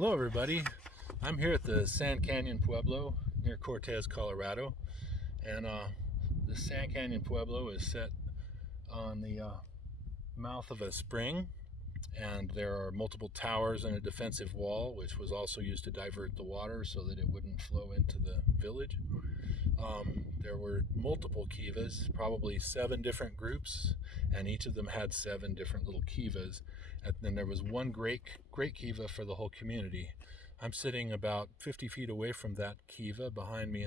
Hello everybody, I'm here at the Sand Canyon Pueblo near Cortez, Colorado, and the Sand Canyon Pueblo is set on the mouth of a spring, and there are multiple towers and a defensive wall which was also used to divert the water so that it wouldn't flow into the village. There were multiple kivas, probably 7 different groups, and each of them had 7 different little kivas. And then there was one great kiva for the whole community. I'm sitting about 50 feet away from that kiva behind me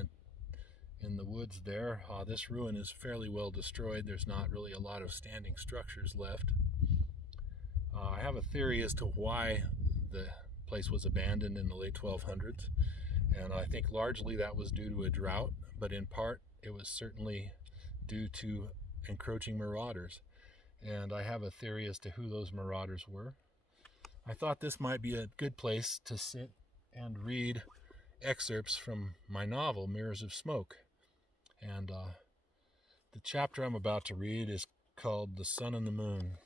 in the woods there. This ruin is fairly well destroyed. There's not really a lot of standing structures left. I have a theory as to why the place was abandoned in the late 1200s, and I think largely that was due to a drought, but in part it was certainly due to encroaching marauders. And I have a theory as to who those marauders were. I thought this might be a good place to sit and read excerpts from my novel, Mirrors of Smoke. And the chapter I'm about to read is called The Sun and the Moon.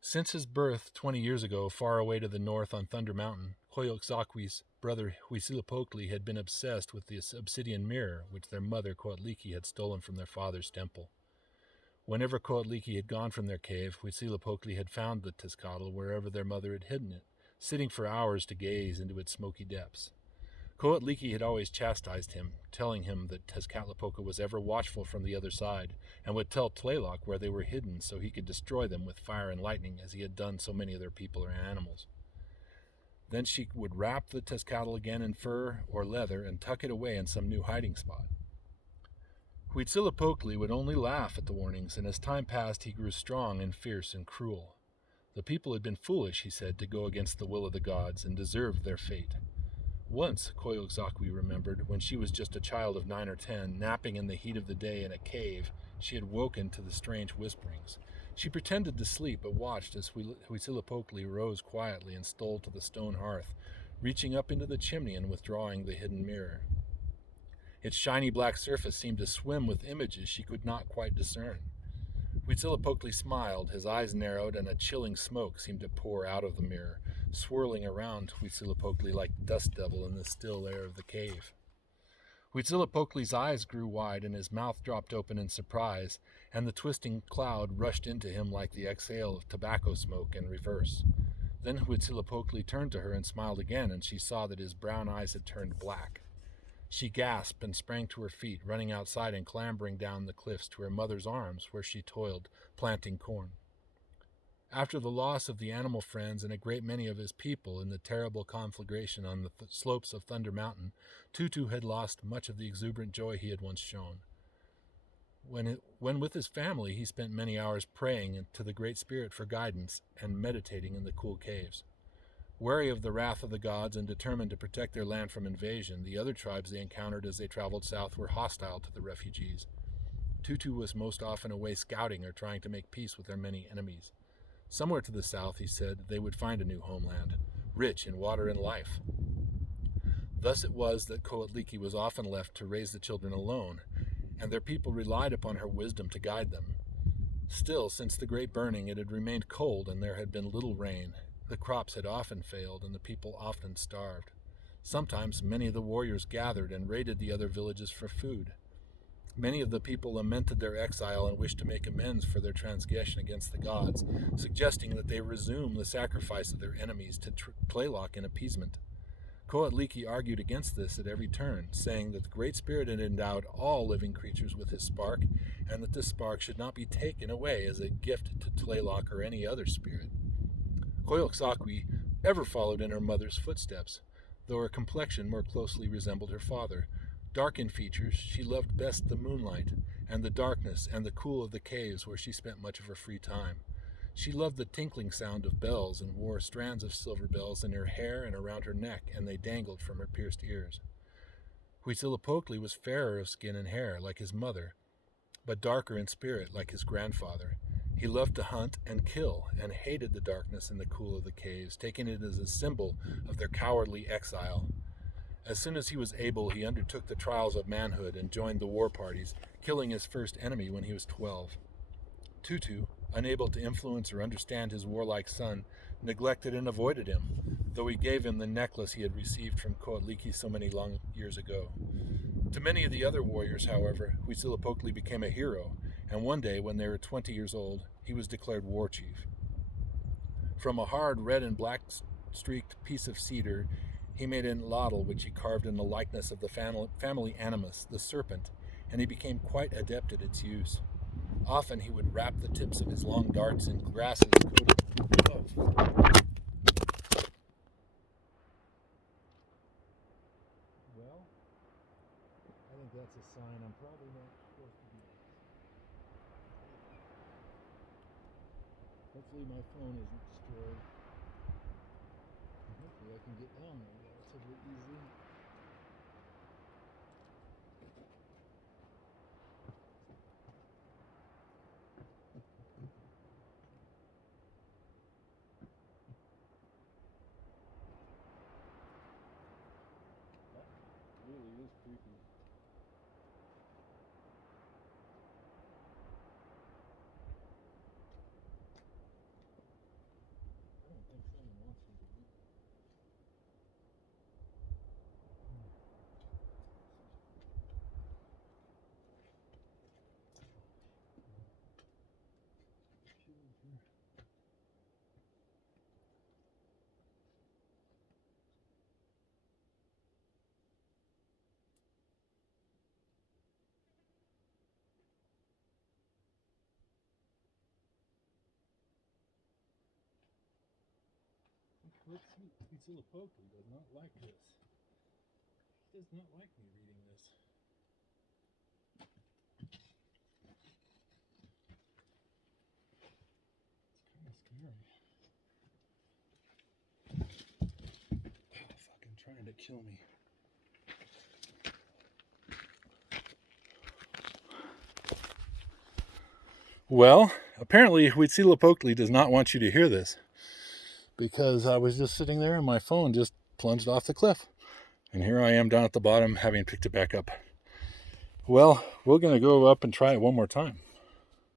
Since his birth 20 years ago, far away to the north on Thunder Mountain, Coyolxauhqui's brother Huitzilopochtli had been obsessed with the obsidian mirror which their mother Coatliqui had stolen from their father's temple. Whenever Coatliqui had gone from their cave, Huitzilopochtli had found the Tezcatl wherever their mother had hidden it, sitting for hours to gaze into its smoky depths. Coatliqui had always chastised him, telling him that Tezcatlipoca was ever watchful from the other side, and would tell Tlaloc where they were hidden so he could destroy them with fire and lightning as he had done so many other people or animals. Then she would wrap the Tezcatl again in fur or leather and tuck it away in some new hiding spot. Huitzilopochtli would only laugh at the warnings, and as time passed he grew strong and fierce and cruel. The people had been foolish, he said, to go against the will of the gods, and deserved their fate. Once, Coyolxauhqui remembered, when she was just a child of 9 or 10, napping in the heat of the day in a cave, she had woken to the strange whisperings. She pretended to sleep, but watched as Huitzilopochtli rose quietly and stole to the stone hearth, reaching up into the chimney and withdrawing the hidden mirror. Its shiny black surface seemed to swim with images she could not quite discern. Huitzilopochtli smiled, his eyes narrowed, and a chilling smoke seemed to pour out of the mirror, swirling around Huitzilopochtli like dust devil in the still air of the cave. Huitzilopochtli's eyes grew wide and his mouth dropped open in surprise, and the twisting cloud rushed into him like the exhale of tobacco smoke in reverse. Then Huitzilopochtli turned to her and smiled again, and she saw that his brown eyes had turned black. She gasped and sprang to her feet, running outside and clambering down the cliffs to her mother's arms, where she toiled, planting corn. After the loss of the animal friends and a great many of his people in the terrible conflagration on the slopes of Thunder Mountain, Tutu had lost much of the exuberant joy he had once shown. When with his family, he spent many hours praying to the Great Spirit for guidance and meditating in the cool caves. Wary of the wrath of the gods and determined to protect their land from invasion, the other tribes they encountered as they traveled south were hostile to the refugees. Tutu was most often away scouting or trying to make peace with their many enemies. Somewhere to the south, he said, they would find a new homeland, rich in water and life. Thus it was that Coatliqui was often left to raise the children alone, and their people relied upon her wisdom to guide them. Still, since the great burning, it had remained cold and there had been little rain. The crops had often failed, and the people often starved. Sometimes many of the warriors gathered and raided the other villages for food. Many of the people lamented their exile and wished to make amends for their transgression against the gods, suggesting that they resume the sacrifice of their enemies to Tlaloc in appeasement. Coatliqui argued against this at every turn, saying that the Great Spirit had endowed all living creatures with his spark, and that this spark should not be taken away as a gift to Tlaloc or any other spirit. Coyolxauhqui ever followed in her mother's footsteps, though her complexion more closely resembled her father. Dark in features, she loved best the moonlight, and the darkness and the cool of the caves where she spent much of her free time. She loved the tinkling sound of bells and wore strands of silver bells in her hair and around her neck, and they dangled from her pierced ears. Huitzilopochtli was fairer of skin and hair, like his mother, but darker in spirit, like his grandfather. He loved to hunt and kill, and hated the darkness and the cool of the caves, taking it as a symbol of their cowardly exile. As soon as he was able, he undertook the trials of manhood and joined the war parties, killing his first enemy when he was 12. Tutu, unable to influence or understand his warlike son, neglected and avoided him, though he gave him the necklace he had received from Coatliki so many long years ago. To many of the other warriors, however, Huitzilopochtli became a hero, and one day, when they were 20 years old, he was declared war chief. From a hard red and black streaked piece of cedar, he made an ladle which he carved in the likeness of the family animus, the serpent, and he became quite adept at its use. Often he would wrap the tips of his long darts in grasses coated. Well, I think that's a sign I'm probably not supposed to be. Hopefully my phone isn't destroyed. And hopefully I can get down there relatively easily. That really is creepy. I don't think someone wants me to read that. Huitzilopochtli does not like this. He does not like me reading this. It's kind of scary. Oh, fucking trying to kill me. Well, apparently Huitzilopochtli does not want you to hear this, because I was just sitting there and my phone just plunged off the cliff. And here I am down at the bottom having picked it back up. Well, we're going to go up and try it one more time.